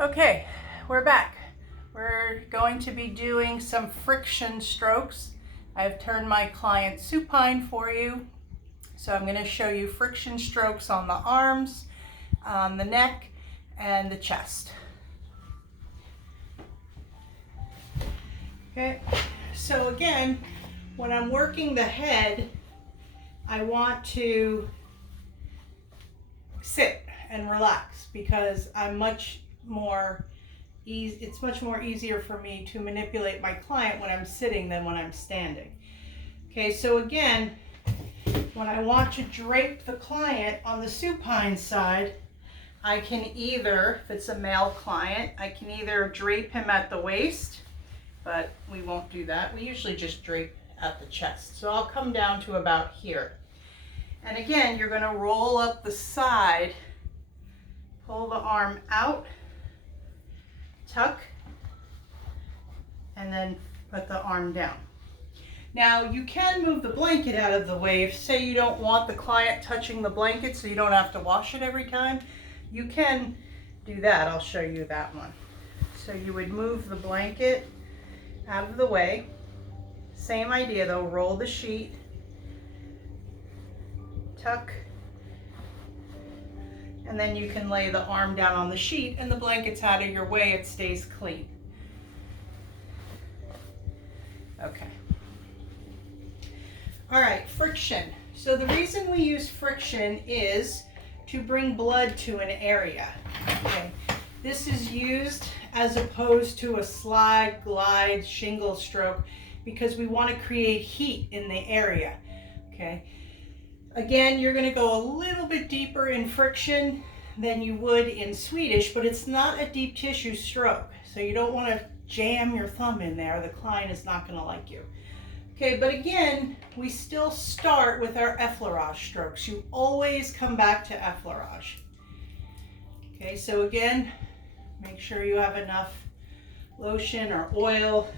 Okay, we're back. We're going to be doing some friction strokes. I've turned my client supine for you. So I'm going to show you friction strokes on the arms, on the neck, and the chest. Okay, so again, when I'm working the head, I want to sit and relax because it's much more easier for me to manipulate my client when I'm sitting than when I'm standing. Okay, so again, when I want to drape the client on the supine side, I can either, if it's a male client, I can either drape him at the waist, but we won't do that. We usually just drape at the chest. So I'll come down to about here. And again, you're going to roll up the side, pull the arm out, tuck, and then put the arm down. Now you can move the blanket out of the way. If say you don't want the client touching the blanket so you don't have to wash it every time, you can do that. I'll show you that one. So you would move the blanket out of the way. Same idea though, roll the sheet, tuck, and then you can lay the arm down on the sheet and the blanket's out of your way, it stays clean. Okay. All right, friction. So the reason we use friction is to bring blood to an area. Okay. This is used as opposed to a slide, glide, shingle stroke because we want to create heat in the area. Okay. Again, you're going to go a little bit deeper in friction than you would in Swedish, but it's not a deep tissue stroke. So you don't want to jam your thumb in there. The client is not going to like you. Okay, but again, we still start with our effleurage strokes. You always come back to effleurage. Okay, so again, make sure you have enough lotion or oil.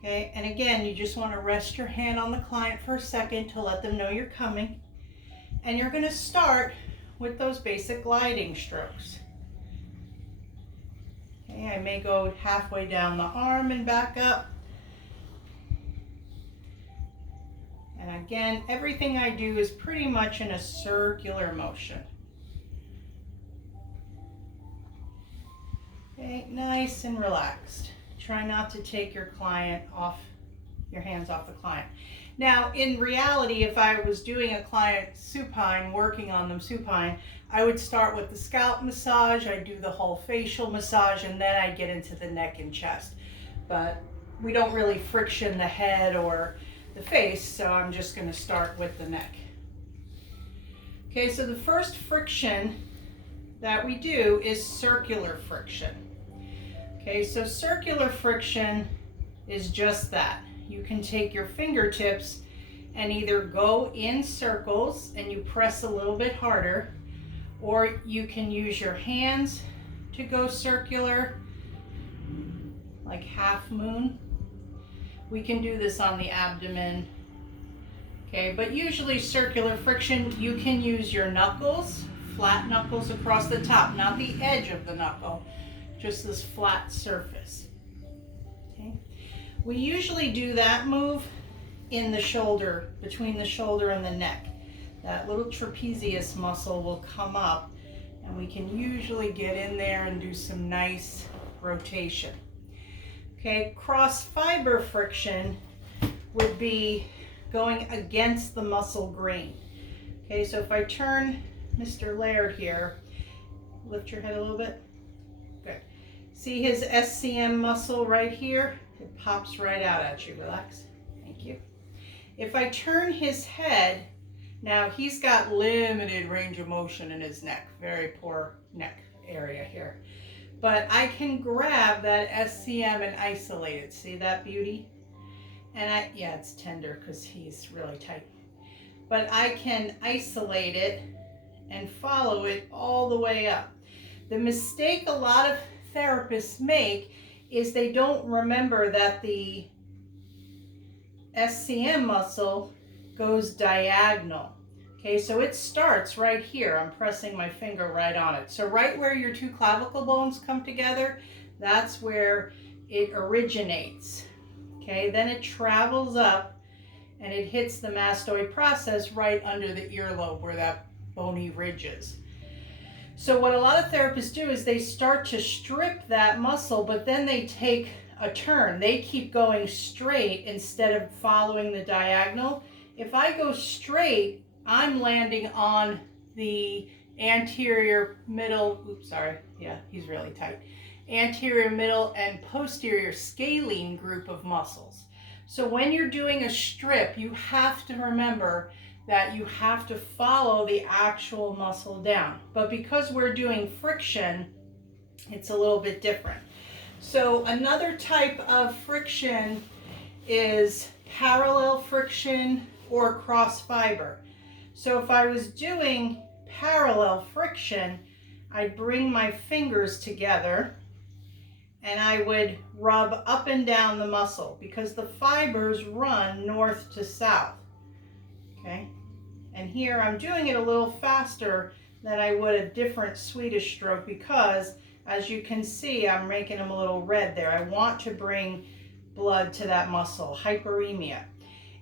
Okay, and again, you just want to rest your hand on the client for a second to let them know you're coming. And you're going to start with those basic gliding strokes. Okay, I may go halfway down the arm and back up. And again, everything I do is pretty much in a circular motion. Okay, nice and relaxed. Try not to take your hands off the client. Now, in reality, if I was doing a client supine, working on them supine, I would start with the scalp massage, I'd do the whole facial massage, and then I'd get into the neck and chest. But we don't really friction the head or the face, so I'm just going to start with the neck. Okay, so the first friction that we do is circular friction. Okay, so circular friction is just that. You can take your fingertips and either go in circles and you press a little bit harder, or you can use your hands to go circular, like half moon. We can do this on the abdomen. Okay, but usually circular friction, you can use your knuckles, flat knuckles across the top, not the edge of the knuckle, just this flat surface. Okay. We usually do that move in the shoulder, between the shoulder and the neck. That little trapezius muscle will come up and we can usually get in there and do some nice rotation. Okay, cross fiber friction would be going against the muscle grain. Okay, so if I turn Mr. Laird here, lift your head a little bit. Good. See his SCM muscle right here? It pops right out at you. Relax. Thank you. If I turn his head, now he's got limited range of motion in his neck. Very poor neck area here. But I can grab that SCM and isolate it. See that beauty? And yeah, it's tender because he's really tight. But I can isolate it and follow it all the way up. The mistake a lot of therapists make is they don't remember that the SCM muscle goes diagonal. Okay, so it starts right here. I'm pressing my finger right on it. So right where your two clavicle bones come together, that's where it originates. Okay, then it travels up and it hits the mastoid process right under the earlobe where that bony ridge is. So what a lot of therapists do is they start to strip that muscle, but then they take a turn. They keep going straight instead of following the diagonal. If I go straight, I'm landing on the anterior middle, he's really tight. Anterior, middle, and posterior scalene group of muscles. So when you're doing a strip, you have to remember that you have to follow the actual muscle down. But because we're doing friction, it's a little bit different. So another type of friction is parallel friction or cross fiber. So if I was doing parallel friction, I'd bring my fingers together and I would rub up and down the muscle because the fibers run north to south. Okay, and here I'm doing it a little faster than I would a different Swedish stroke because, as you can see, I'm making them a little red there. I want to bring blood to that muscle, hyperemia.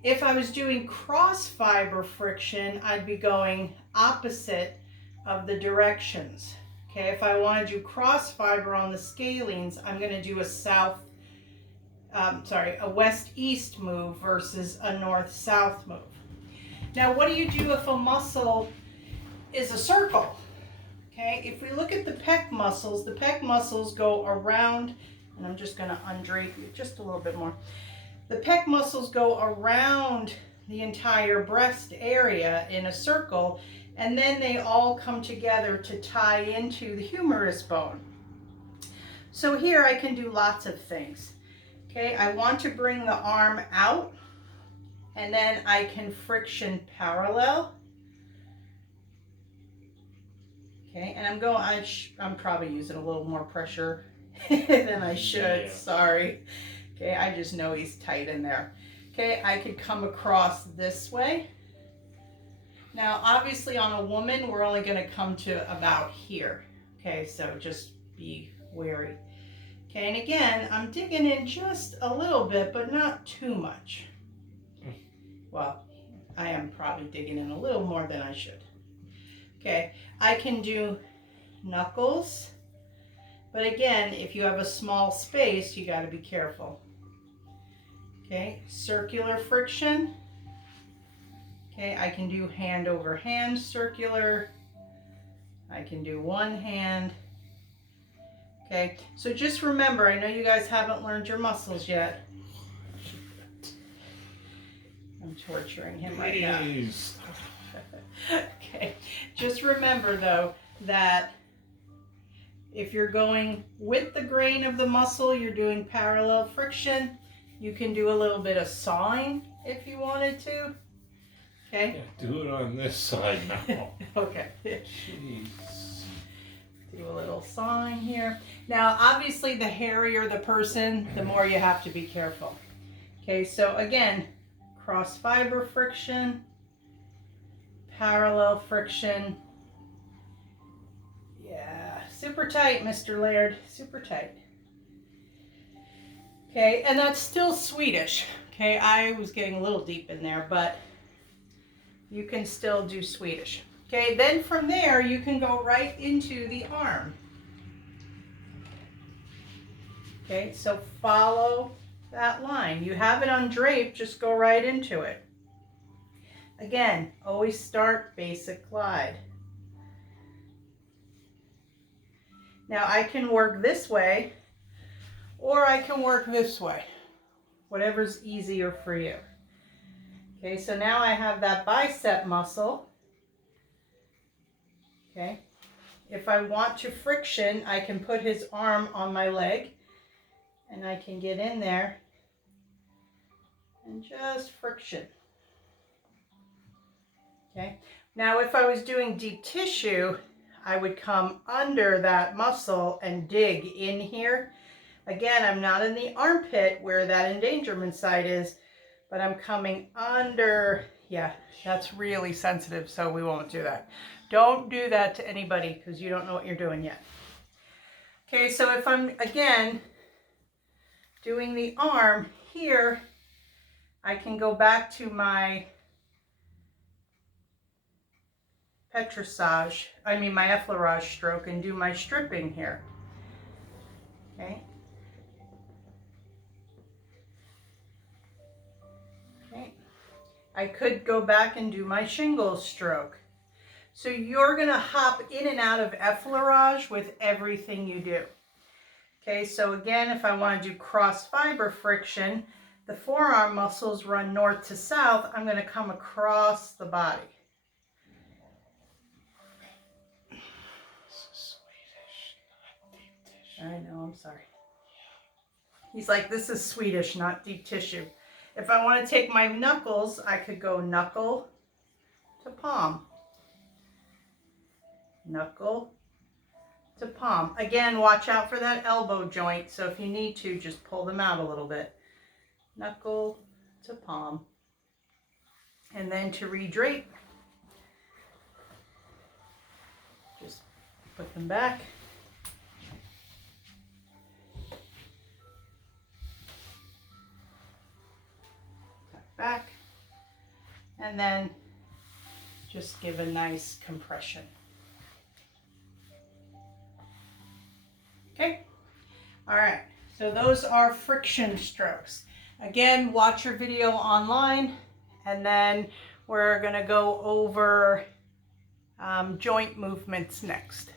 If I was doing cross fiber friction, I'd be going opposite of the directions. Okay, if I want to do cross fiber on the scalenes, I'm going to do a west-east move versus a north-south move. Now, what do you do if a muscle is a circle? Okay, if we look at the pec muscles go around, and I'm just going to undrape you just a little bit more. The pec muscles go around the entire breast area in a circle, and then they all come together to tie into the humerus bone. So here I can do lots of things. Okay, I want to bring the arm out, and then I can friction parallel. Okay, and I'm probably using a little more pressure than I should, sorry. Okay, I just know he's tight in there. Okay, I could come across this way. Now, obviously on a woman, we're only gonna come to about here. Okay, so just be wary. Okay, and again, I'm digging in just a little bit, but not too much. Well, I am probably digging in a little more than I should. Okay, I can do knuckles, but again, if you have a small space, you gotta be careful. Okay, circular friction. Okay, I can do hand over hand circular. I can do one hand. Okay, so just remember, I know you guys haven't learned your muscles yet. I'm torturing him right now. Okay, just remember though that if you're going with the grain of the muscle, you're doing parallel friction. You can do a little bit of sawing if you wanted to. Okay? Yeah, do it on this side now. Okay. Jeez. Do a little sawing here. Now, obviously, the hairier the person, the more you have to be careful. Okay, so again, cross fiber friction, parallel friction. Yeah, super tight, Mr. Laird, super tight. Okay, and that's still Swedish. Okay, I was getting a little deep in there, but you can still do Swedish. Okay, then from there, you can go right into the arm. Okay, so follow that line. You have it undraped, just go right into it. Again, always start basic glide. Now I can work this way, or I can work this way, whatever's easier for you. Okay, so now I have that bicep muscle. Okay, if I want to friction, I can put his arm on my leg and I can get in there and just friction. Okay, now if I was doing deep tissue, I would come under that muscle and dig in here. Again, I'm not in the armpit where that endangerment site is, but I'm coming under Yeah, that's really sensitive, so we won't do that. Don't do that to anybody because you don't know what you're doing yet. Okay, so if I'm, again, doing the arm here, I can go back to my petrissage, my effleurage stroke and do my stripping here. Okay. Okay. I could go back and do my shingle stroke. So you're gonna hop in and out of effleurage with everything you do. Okay, so again, if I want to do cross fiber friction, the forearm muscles run north to south. I'm going to come across the body. This is Swedish, not deep tissue. I know, I'm sorry. He's like, this is Swedish, not deep tissue. If I want to take my knuckles, I could go knuckle to palm. Knuckle to palm. Again, watch out for that elbow joint, so if you need to, just pull them out a little bit. Knuckle to palm. And then to redrape, just put them back. Back. And then just give a nice compression. Okay, all right, so those are friction strokes. Again, watch your video online, and then we're gonna go over joint movements next.